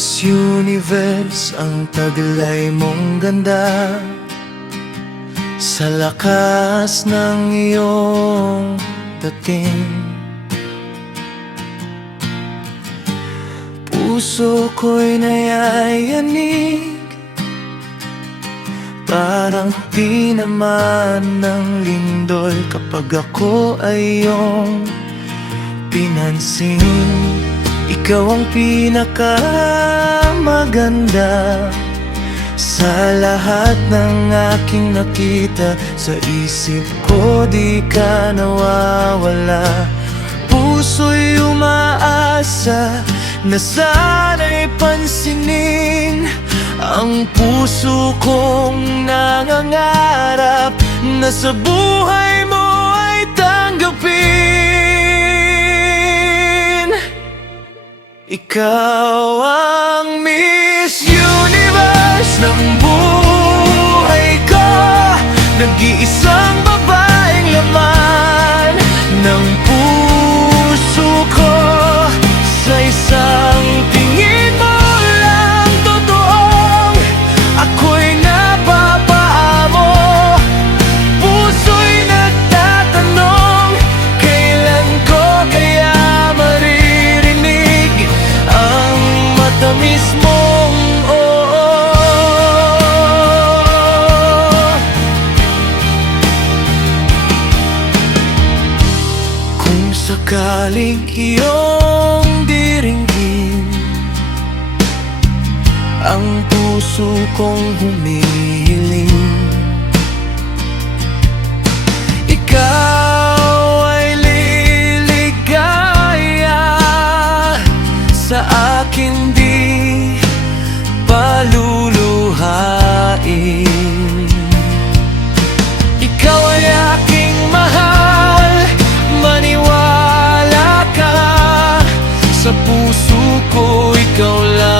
Miss Universe, ang taglay mong ganda. Sa lakas ng iyong dating, puso ko'y nayayanig. Parang di naman ng lindol kapag ako ay iyong pinansin. Ikaw ang pinakamaganda sa lahat ng aking nakita. Sa isip ko di ka nawawala. Puso'y umaasa na sana'y pansinin ang puso kong nangangarap na sa buhay mo ay tanggapin. Ikaw ang Miss Universe ng buhay ko, nag-iisang babaeng laman ng puso ko. Sa isang tingin mo lang totoong ako'y napapaamo. Puso'y nagtatanong, kailan ko kaya maririnig ang matamis mong oo. Kung sakaling iyong diringgin ang puso kong humihiling, ikaw ay liligaya sa akin di paluluhain. Ikaw ay aking mahal, maniwala ka. Sa puso ko ikaw lang